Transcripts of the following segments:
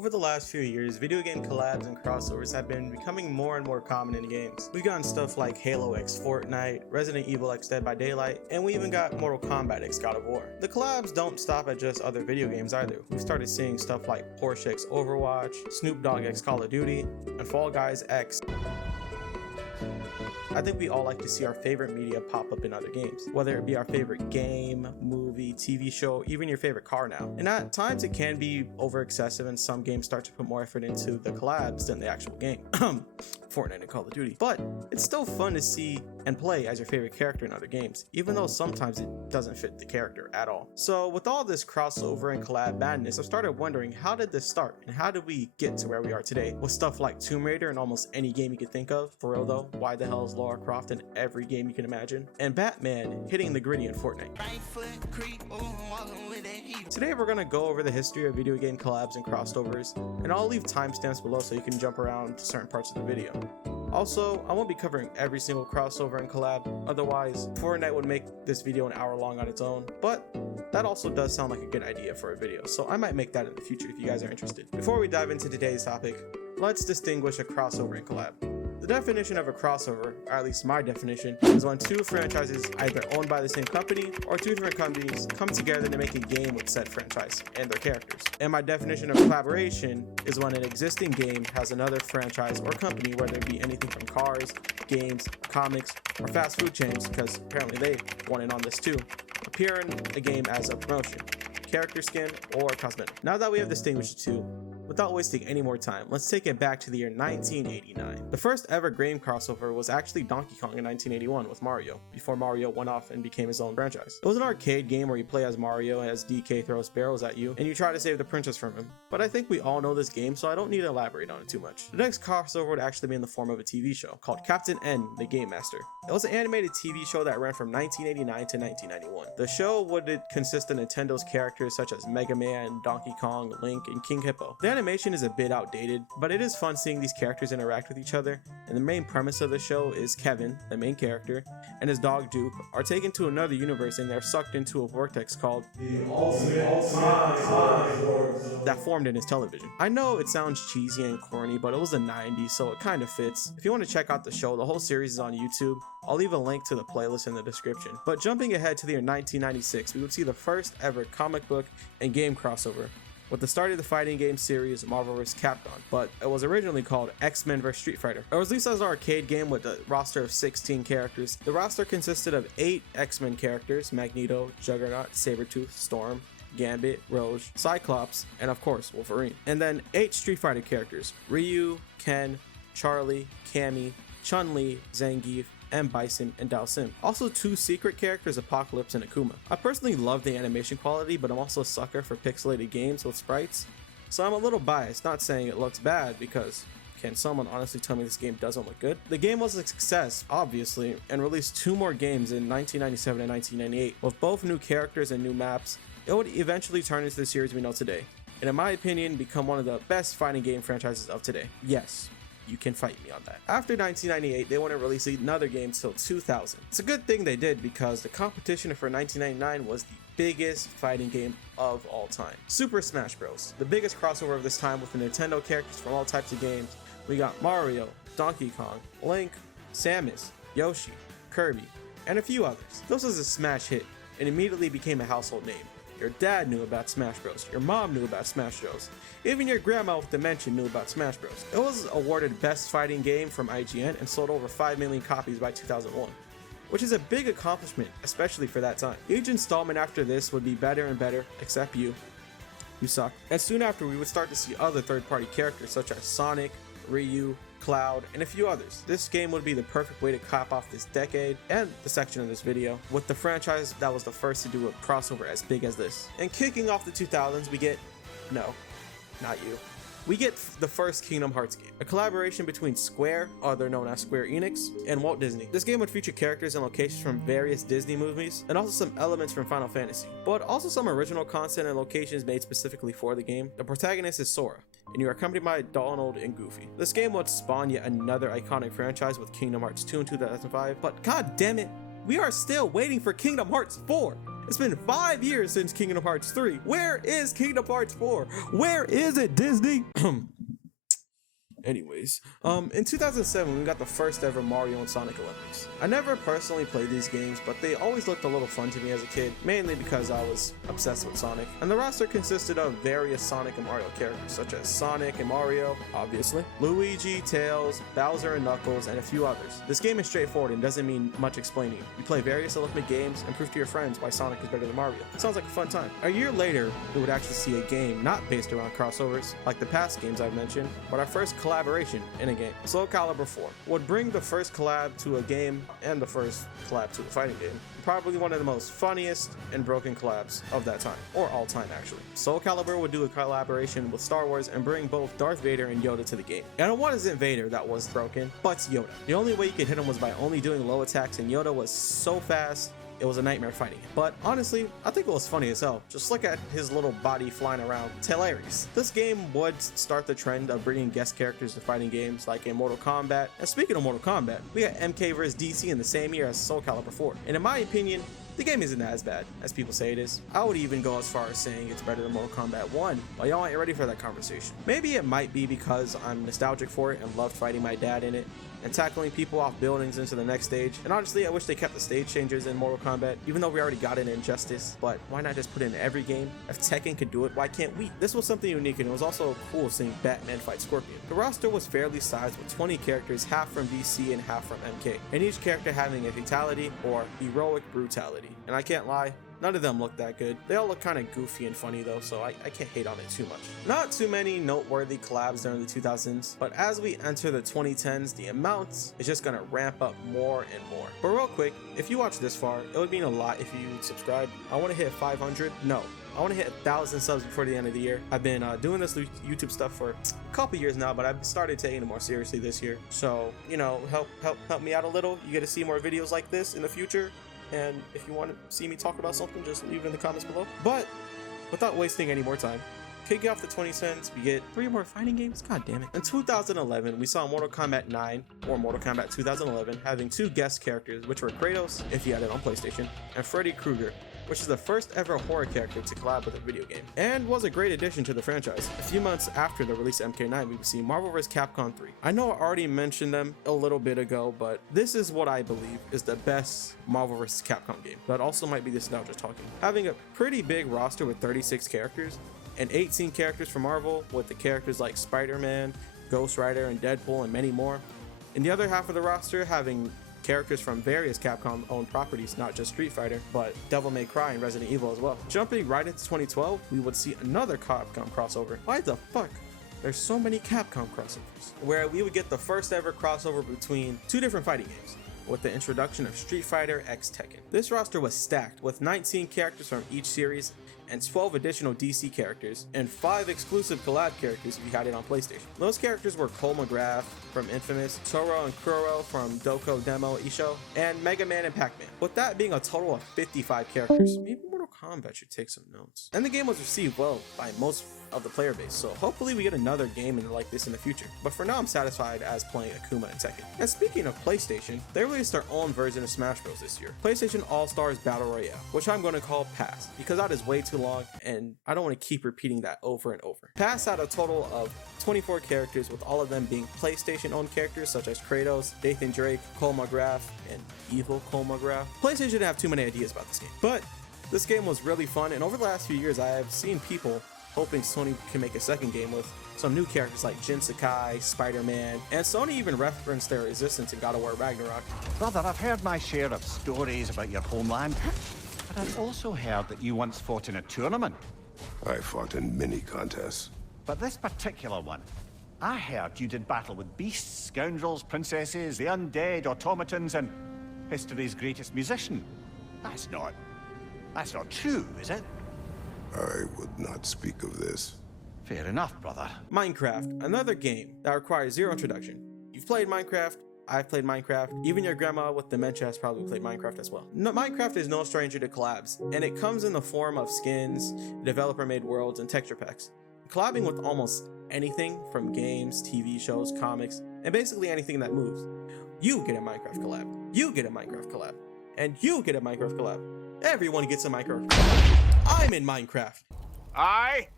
Over the last few years, video game collabs and crossovers have been becoming more and more common in games. We've gotten stuff like Halo x Fortnite, Resident Evil x Dead by Daylight, and we even got Mortal Kombat x God of War. The collabs don't stop at just other video games either. We've started seeing stuff like Porsche x Overwatch, Snoop Dogg x Call of Duty, and Fall Guys x. I think we all like to see our favorite media pop up in other games, whether it be our favorite game, movie, TV show, even your favorite car now. And at times it can be over excessive and some games start to put more effort into the collabs than the actual game. Fortnite and Call of Duty. But it's still fun to see and play as your favorite character in other games, even though sometimes it doesn't fit the character at all. So with all this crossover and collab madness, I started wondering, how did this start and how did we get to where we are today? With stuff like Tomb Raider in almost any game you could think of. For real though, why the hell is Lara Croft in every game you can imagine? And Batman hitting the gritty in Fortnite. Today we're gonna go over the history of video game collabs and crossovers, and I'll leave timestamps below so you can jump around to certain parts of the video. Also, I won't be covering every single crossover and collab, otherwise Fortnite would make this video an hour long on its own, but that also does sound like a good idea for a video, so I might make that in the future if you guys are interested. Before we dive into today's topic, let's distinguish a crossover and collab. The definition of a crossover, or at least my definition, is when two franchises either owned by the same company or two different companies come together to make a game with said franchise and their characters. And my definition of collaboration is when an existing game has another franchise or company, whether it be anything from cars, games, comics, or fast food chains, because apparently they want in on this too, appear in a game as a promotion, character skin, or cosmetic. Now that we have distinguished the two, without wasting any more time, let's take it back to the year 1989. The first ever game crossover was actually Donkey Kong in 1981 with Mario, before Mario went off and became his own franchise. It was an arcade game where you play as Mario as DK throws barrels at you, and you try to save the princess from him. But I think we all know this game, so I don't need to elaborate on it too much. The next crossover would actually be in the form of a TV show called Captain N, the Game Master. It was an animated TV show that ran from 1989 to 1991. The show would consist of Nintendo's characters such as Mega Man, Donkey Kong, Link, and King Hippo. The animation is a bit outdated, but it is fun seeing these characters interact with each other, and the main premise of the show is Kevin, the main character, and his dog Duke are taken to another universe and they're sucked into a vortex called the Ultimate Time that formed in his television. I know it sounds cheesy and corny, but it was the 90s, so it kind of fits. If you want to check out the show, the whole series is on YouTube. I'll leave a link to the playlist in the description. But jumping ahead to the year 1996, we would see the first ever comic book and game crossover with the start of the fighting game series Marvel vs. Capcom, but it was originally called X-Men vs. Street Fighter. It was released as an arcade game with a roster of 16 characters. The roster consisted of 8 X-Men characters: Magneto, Juggernaut, Sabretooth, Storm, Gambit, Rogue, Cyclops, and of course Wolverine. And then 8 Street Fighter characters: Ryu, Ken, Charlie, Cammy, Chun-Li, Zangief, M. Bison, and Dhalsim. Also 2 secret characters, Apocalypse and Akuma. I personally love the animation quality, but I'm also a sucker for pixelated games with sprites, so I'm a little biased, not saying it looks bad, because can someone honestly tell me this game doesn't look good? The game was a success, obviously, and released 2 more games in 1997 and 1998, with both new characters and new maps. It would eventually turn into the series we know today, and in my opinion, become one of the best fighting game franchises of today. Yes, you can fight me on that. After 1998, they wouldn't release another game till 2000. It's a good thing they did, because the competition for 1999 was the biggest fighting game of all time. Super Smash Bros. The biggest crossover of this time with the Nintendo characters from all types of games. We got Mario, Donkey Kong, Link, Samus, Yoshi, Kirby, and a few others. This was a smash hit and immediately became a household name. Your dad knew about Smash Bros. Your mom knew about Smash Bros. Even your grandma with dementia knew about Smash Bros. It was awarded Best Fighting Game from IGN and sold over 5 million copies by 2001, which is a big accomplishment, especially for that time. Each installment after this would be better and better, except you suck. And soon after, we would start to see other third-party characters such as Sonic, Ryu, Cloud, and a few others. This game would be the perfect way to cap off this decade and the section of this video with the franchise that was the first to do a crossover as big as this. And kicking off the 2000s, we get, no, not you. We get the first Kingdom Hearts game, a collaboration between Square, other known as Square Enix, and Walt Disney. This game would feature characters and locations from various Disney movies, and also some elements from Final Fantasy, but also some original content and locations made specifically for the game. The protagonist is Sora, and you are accompanied by Donald and Goofy. This game would spawn yet another iconic franchise with Kingdom Hearts 2 in 2005, but god damn it, we are still waiting for Kingdom Hearts 4! It's been 5 years since Kingdom Hearts 3. Where is Kingdom Hearts 4? Where is it, Disney? Anyways, in 2007, we got the first ever Mario and Sonic Olympics. I never personally played these games, but they always looked a little fun to me as a kid, mainly because I was obsessed with Sonic. And the roster consisted of various Sonic and Mario characters, such as Sonic and Mario, obviously, Luigi, Tails, Bowser and Knuckles, and a few others. This game is straightforward and doesn't mean much explaining. You play various Olympic games and prove to your friends why Sonic is better than Mario. It sounds like a fun time. A year later, we would actually see a game not based around crossovers, like the past games I've mentioned, but our first collaboration in a game. Soul Calibur 4 would bring the first collab to a game and the first collab to a fighting game. Probably one of the most funniest and broken collabs of that time, or all time actually. Soul Calibur would do a collaboration with Star Wars and bring both Darth Vader and Yoda to the game. And it wasn't Vader that was broken, but Yoda. The only way you could hit him was by only doing low attacks, and Yoda was so fast, it was a nightmare fighting him. But honestly, I think it was funny as hell. Just look at his little body flying around. It's hilarious. This game would start the trend of bringing guest characters to fighting games like in Mortal Kombat. And speaking of Mortal Kombat, we got MK vs DC in the same year as Soul Calibur 4. And in my opinion, the game isn't as bad as people say it is. I would even go as far as saying it's better than Mortal Kombat 1, but y'all ain't ready for that conversation. Maybe it might be because I'm nostalgic for it and loved fighting my dad in it, and tackling people off buildings into the next stage. And honestly, I wish they kept the stage changes in Mortal Kombat, even though we already got it in Injustice. But why not just put it in every game? If Tekken could do it, why can't we? This was something unique, and it was also cool seeing Batman fight Scorpion. The roster was fairly sized with 20 characters, half from DC and half from MK, and each character having a fatality or heroic brutality. And I can't lie, none of them look that good. They all look kind of goofy and funny though, so I can't hate on it too much. Not too many noteworthy collabs during the 2000s, but as we enter the 2010s, the amount is just gonna ramp up more and more. But real quick, if you watch this far, it would mean a lot if you subscribe. I want to hit 500. No, I want to hit 1,000 subs before the end of the year. I've been doing this YouTube stuff for a couple years now, but I've started taking it more seriously this year. So, you know, help me out a little. You get to see more videos like this in the future. And if you want to see me talk about something, just leave it in the comments below. But without wasting any more time, kick off the 2010s, we get 3 more fighting games. God damn it. In 2011, we saw Mortal Kombat 9, or Mortal Kombat 2011, having 2 guest characters, which were Kratos, if you had it on PlayStation, and Freddy Krueger, which is the first ever horror character to collab with a video game, and was a great addition to the franchise. A few months after the release of MK9, we would see Marvel vs. Capcom 3. I know I already mentioned them a little bit ago, but this is what I believe is the best Marvel vs. Capcom game. That also might be this now just talking. Having a pretty big roster with 36 characters, and 18 characters from Marvel, with the characters like Spider-Man, Ghost Rider, and Deadpool, and many more. And the other half of the roster having characters from various Capcom-owned properties, not just Street Fighter, but Devil May Cry and Resident Evil as well. Jumping right into 2012, we would see another Capcom crossover. Why the fuck? There's so many Capcom crossovers. Where we would get the first ever crossover between 2 different fighting games, with the introduction of Street Fighter x Tekken. This roster was stacked with 19 characters from each series, and 12 additional DC characters, and 5 exclusive collab characters if you had it on PlayStation. Those characters were Cole McGrath from Infamous, Toro and Kuro from Doko Demo Isho, and Mega Man and Pac-Man. With that being a total of 55 characters. Maybe Mortal Kombat should take some notes. And the game was received well by most of the player base, so hopefully we get another game like this in the future. But for now, I'm satisfied as playing Akuma and Tekken. And speaking of PlayStation, they released their own version of Smash Bros. This year, PlayStation All-Stars Battle Royale, which I'm going to call Pass, because that is way too long, and I don't want to keep repeating that over and over. Pass had a total of 24 characters, with all of them being PlayStation-owned characters such as Kratos, Nathan Drake, Cole McGrath, and Evil Cole McGrath. PlayStation didn't have too many ideas about this game, but this game was really fun, and over the last few years, I have seen people hoping Sony can make a second game with some new characters like Jin Sakai, Spider-Man, and Sony even referenced their existence in God of War Ragnarok. Brother, I've heard my share of stories about your homeland, but I've also heard that you once fought in a tournament. I fought in many contests. But this particular one, I heard you did battle with beasts, scoundrels, princesses, the undead, automatons, and history's greatest musician. That's not true, is it? I would not speak of this. Fair enough, brother. Minecraft, another game that requires zero introduction. You've played Minecraft, I've played Minecraft, even your grandma with dementia has probably played Minecraft as well. No, Minecraft is no stranger to collabs, and it comes in the form of skins, developer-made worlds, and texture packs. Collabing with almost anything from games, TV shows, comics, and basically anything that moves. You get a Minecraft collab, you get a Minecraft collab, and you get a Minecraft collab. Everyone gets a Minecraft. I'm in Minecraft. I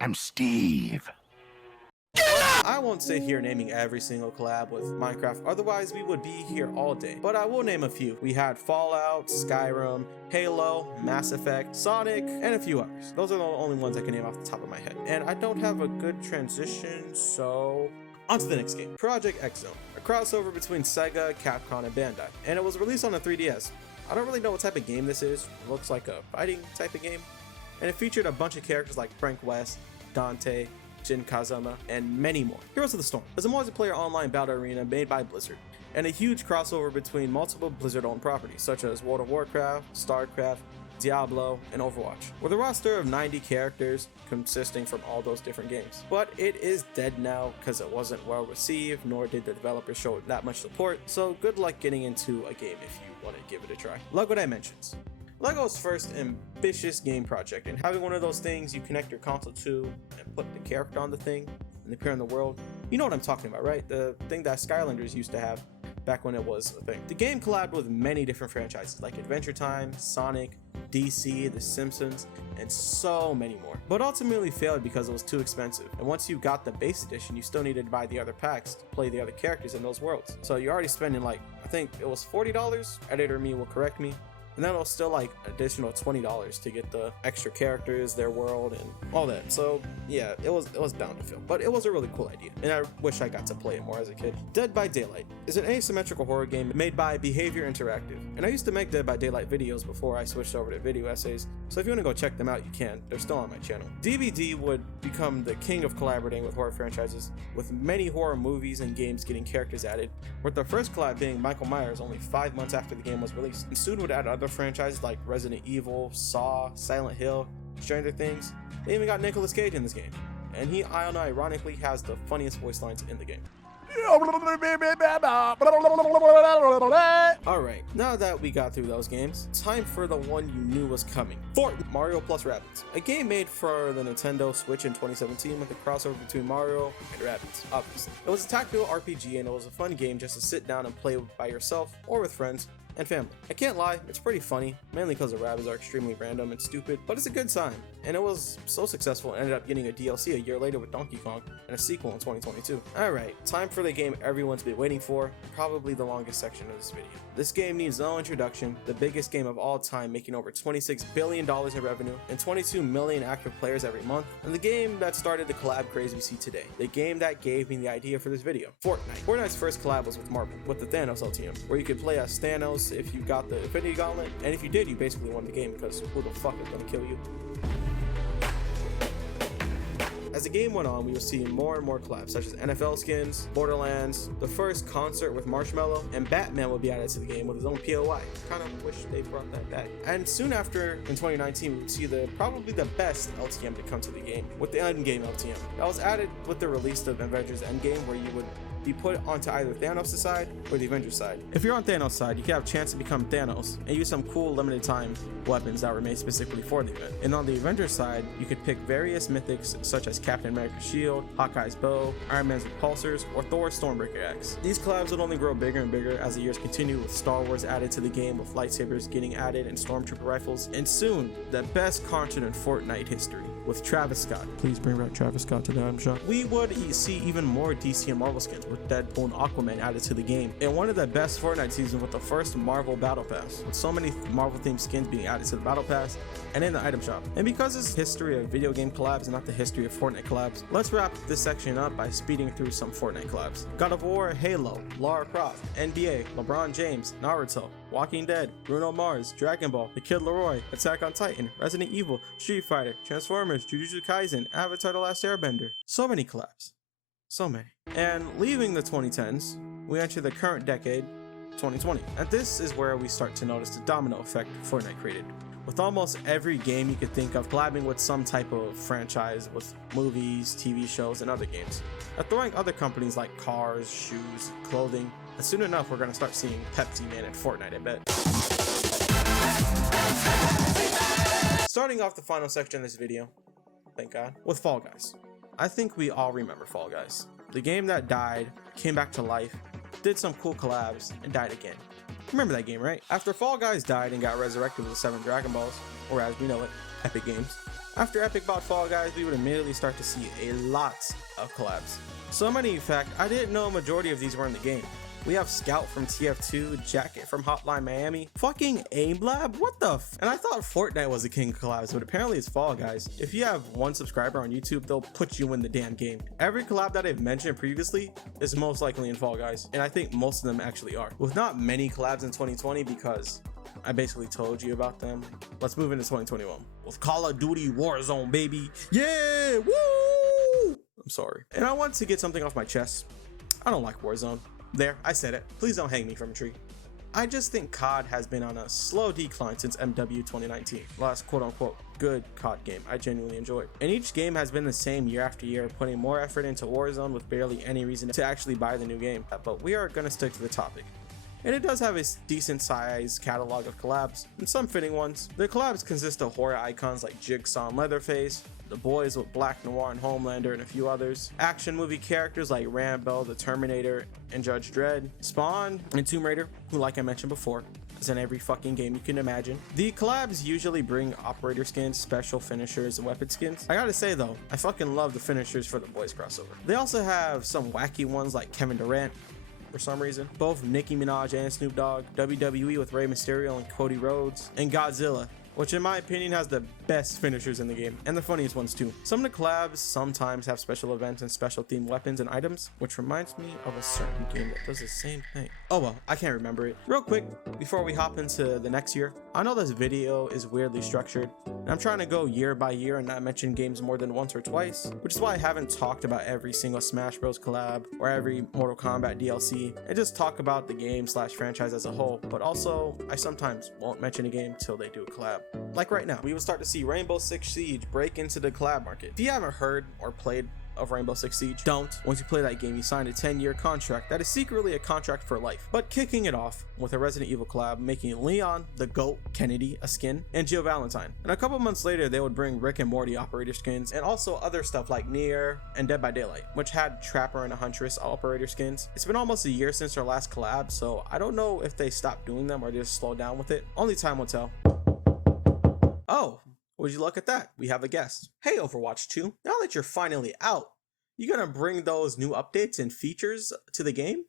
am Steve. I won't sit here naming every single collab with Minecraft, otherwise we would be here all day, but I will name a few. We had Fallout, Skyrim, Halo, Mass Effect, Sonic, and a few others. Those are the only ones I can name off the top of my head. And I don't have a good transition, so on to the next game. Project X Zone, a crossover between Sega, Capcom, and Bandai, and it was released on the 3DS. I don't really know what type of game this is. It looks like a fighting type of game, and it featured a bunch of characters like Frank West, Dante, Jin Kazama, and many more. Heroes of the Storm is a multiplayer online battle arena made by Blizzard, and a huge crossover between multiple Blizzard-owned properties such as World of Warcraft, StarCraft, Diablo, and Overwatch, with a roster of 90 characters consisting from all those different games. But it is dead now because it wasn't well received, nor did the developers show that much support, so good luck getting into a game if you want to give it a try. LEGO Dimensions. LEGO's first ambitious game project, and having one of those things you connect your console to and put the character on the thing and appear in the world. You know what I'm talking about, right? The thing that Skylanders used to have back when it was a thing. The game collabed with many different franchises like Adventure Time, Sonic, DC, The Simpsons, and so many more. But ultimately failed because it was too expensive. And once you got the base edition, you still needed to buy the other packs to play the other characters in those worlds. So you're already spending like, I think it was $40, editor me will correct me. And then it was still like additional $20 to get the extra characters, their world, and all that. So yeah, it was bound to fail, but it was a really cool idea, and I wish I got to play it more as a kid. Dead by Daylight is an asymmetrical horror game made by Behavior Interactive, and I used to make Dead by Daylight videos before I switched over to video essays. So if you want to go check them out, you can. They're still on my channel. DVD would become the king of collaborating with horror franchises, with many horror movies and games getting characters added, with the first collab being Michael Myers only 5 months after the game was released, and soon would add other franchises like Resident Evil, Saw, Silent Hill, Stranger Things. They even got Nicolas Cage in this game, and he, I don't know, ironically has the funniest voice lines in the game. Alright, now that we got through those games, time for the one you knew was coming. Fortnite Mario plus Rabbids, a game made for the Nintendo Switch in 2017 with a crossover between Mario and Rabbids, obviously. It was a tactical RPG and it was a fun game just to sit down and play by yourself or with friends and family. I can't lie, it's pretty funny, mainly because the Rabbids are extremely random and stupid, but it's a good time, and it was so successful it ended up getting a DLC a year later with Donkey Kong, and a sequel in 2022. Alright, time for the game everyone's been waiting for, probably the longest section of this video. This game needs no introduction, the biggest game of all time, making over $26 billion in revenue, and 22 million active players every month, and the game that started the collab craze we see today. The game that gave me the idea for this video. Fortnite. Fortnite's first collab was with Marvel, with the Thanos LTM, where you could play as Thanos if you got the Infinity Gauntlet, and if you did, you basically won the game because who the fuck is gonna kill you? As the game went on, we were seeing more and more collabs, such as NFL skins, Borderlands, the first concert with Marshmello, and Batman will be added to the game with his own POI. Kind of wish they brought that back. And soon after, in 2019, we would see probably the best LTM to come to the game, with the Endgame LTM. That was added with the release of Avengers Endgame, where you would be put onto either Thanos' side or the Avengers side. If you're on Thanos' side, you can have a chance to become Thanos and use some cool limited time weapons that were made specifically for the event. And on the Avengers side, you could pick various mythics such as Captain America's shield, Hawkeye's bow, Iron Man's repulsors, or Thor's Stormbreaker axe. These collabs would only grow bigger and bigger as the years continue, with Star Wars added to the game, with lightsabers getting added and Stormtrooper rifles, and soon, the best content in Fortnite history, with Travis Scott. Please bring back Travis Scott to the item shop. We would see even more DC and Marvel skins, with Deadpool and Aquaman added to the game, and one of the best Fortnite seasons with the first Marvel Battle Pass, with so many Marvel themed skins being added to the Battle Pass and in the item shop. And because it's history of video game collabs and not the history of Fortnite collabs, let's wrap this section up by speeding through some Fortnite collabs. God of War, Halo, Lara Croft, NBA, LeBron James, Naruto, Walking Dead, Bruno Mars, Dragon Ball, The Kid Laroi, Attack on Titan, Resident Evil, Street Fighter, Transformers, Jujutsu Kaisen, Avatar: The Last Airbender. So many collabs. So many. And leaving the 2010s, we enter the current decade, 2020. And this is where we start to notice the domino effect Fortnite created, with almost every game you could think of collabing with some type of franchise, with movies, TV shows, and other games, and throwing other companies like cars, shoes, clothing, and soon enough we're going to start seeing Pepsi Man and Fortnite, I bet. Starting off the final section of this video, thank God, with Fall Guys. I think we all remember Fall Guys. The game that died, came back to life, did some cool collabs, and died again. Remember that game, right? After Fall Guys died and got resurrected with the 7 Dragon Balls, or as we know it, Epic Games. After Epic bought Fall Guys, we would immediately start to see a lot of collabs. So many, in fact, I didn't know a majority of these were in the game. We have Scout from TF2, Jacket from Hotline Miami, fucking Aim Lab, what the f? And I thought Fortnite was the king of collabs, but apparently it's Fall Guys. If you have 1 subscriber on YouTube, they'll put you in the damn game. Every collab that I've mentioned previously is most likely in Fall Guys, and I think most of them actually are. With not many collabs in 2020 because I basically told you about them. Let's move into 2021 with Call of Duty Warzone, baby. Yeah, woo! I'm sorry. And I want to get something off my chest. I don't like Warzone. There, I said it. Please don't hang me from a tree. I just think COD has been on a slow decline since MW 2019, last quote-unquote good COD game I genuinely enjoyed. And each game has been the same year after year, putting more effort into Warzone with barely any reason to actually buy the new game. But we are going to stick to the topic. And it does have a decent sized catalog of collabs, and some fitting ones. The collabs consist of horror icons like Jigsaw and Leatherface, The Boys with Black Noir and Homelander, and a few others. Action movie characters like Rambo, The Terminator, and Judge Dredd. Spawn and Tomb Raider, who, like I mentioned before, is in every fucking game you can imagine. The collabs usually bring operator skins, special finishers, and weapon skins. I gotta say though, I fucking love the finishers for The Boys crossover. They also have some wacky ones like Kevin Durant, for some reason, both Nicki Minaj and Snoop Dogg, WWE with Rey Mysterio and Cody Rhodes, and Godzilla, which in my opinion has the best finishers in the game, and the funniest ones too. Some of the collabs sometimes have special events and special themed weapons and items, which reminds me of a certain game that does the same thing. Oh well, I can't remember it. Real quick, before we hop into the next year, I know this video is weirdly structured, and I'm trying to go year by year and not mention games more than once or twice, which is why I haven't talked about every single Smash Bros collab or every Mortal Kombat DLC, and just talk about the game / franchise as a whole, but also I sometimes won't mention a game till they do a collab. Like right now, we will start to see Rainbow Six Siege break into the collab market. If you haven't heard or played of Rainbow Six Siege, don't. Once you play that game, you sign a 10-year contract that is secretly a contract for life. But kicking it off with a Resident Evil collab, making Leon, the GOAT, Kennedy a skin, and Jill Valentine. And a couple months later, they would bring Rick and Morty operator skins, and also other stuff like Nier and Dead by Daylight, which had Trapper and a Huntress operator skins. It's been almost a year since their last collab, so I don't know if they stopped doing them or just slowed down with it. Only time will tell. Oh, would you look at that? We have a guest. Hey Overwatch 2, now that you're finally out, you gonna bring those new updates and features to the game?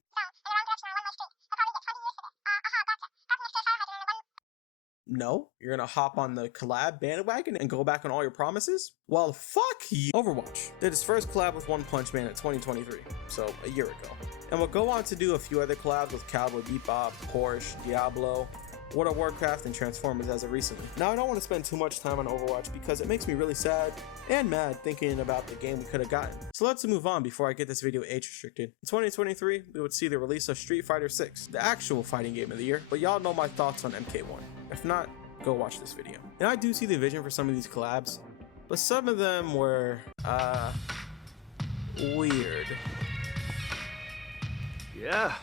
No? You're gonna hop on the collab bandwagon and go back on all your promises? Well, fuck you. Overwatch did its first collab with One Punch Man in 2023, so a year ago. And we'll go on to do a few other collabs with Cowboy Bebop, Porsche, Diablo, World of Warcraft, and Transformers as of recently. Now, I don't want to spend too much time on Overwatch because it makes me really sad and mad thinking about the game we could have gotten. So let's move on before I get this video age restricted. In 2023, we would see the release of Street Fighter 6, the actual fighting game of the year, but y'all know my thoughts on MK1. If not, go watch this video. And I do see the vision for some of these collabs, but some of them were, weird. Yeah,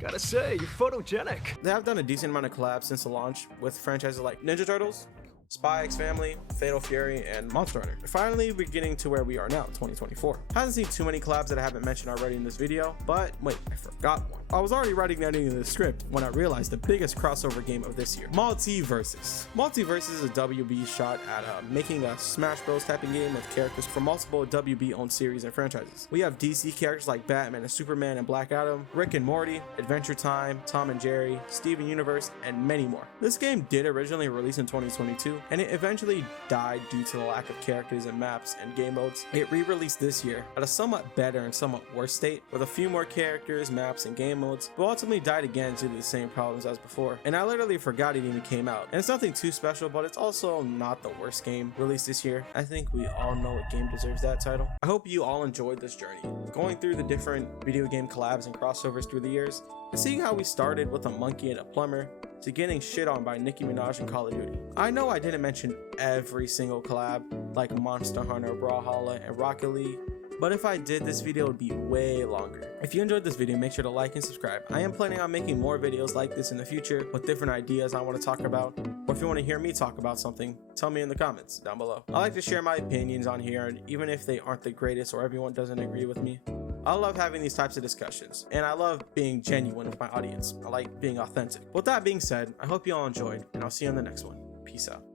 gotta say, you're photogenic. They have done a decent amount of collabs since the launch with franchises like Ninja Turtles, Spy X Family, Fatal Fury, and Monster Hunter. Finally, we're getting to where we are now, 2024. Hasn't seen too many collabs that I haven't mentioned already in this video, but wait, I forgot one. I was already writing that into the script when I realized the biggest crossover game of this year, Multiverses. Multiverses is a WB shot at making a Smash Bros type of game with characters from multiple WB-owned series and franchises. We have DC characters like Batman and Superman and Black Adam, Rick and Morty, Adventure Time, Tom and Jerry, Steven Universe, and many more. This game did originally release in 2022, and it eventually died due to the lack of characters and maps and game modes. It re-released this year at a somewhat better and somewhat worse state, with a few more characters, maps, and game modes, but ultimately died again due to the same problems as before. And I literally forgot it even came out. And it's nothing too special, but it's also not the worst game released this year. I think we all know what game deserves that title. I hope you all enjoyed this journey, going through the different video game collabs and crossovers through the years, and seeing how we started with a monkey and a plumber, to getting shit on by Nicki Minaj and Call of Duty. I know I didn't mention every single collab, like Monster Hunter, Brawlhalla, and Rocket League, but if I did, this video would be way longer. If you enjoyed this video, make sure to like and subscribe. I am planning on making more videos like this in the future with different ideas I want to talk about, or if you want to hear me talk about something, tell me in the comments down below. I like to share my opinions on here, and even if they aren't the greatest or everyone doesn't agree with me, I love having these types of discussions, and I love being genuine with my audience. I like being authentic. With that being said, I hope you all enjoyed, and I'll see you on the next one. Peace out.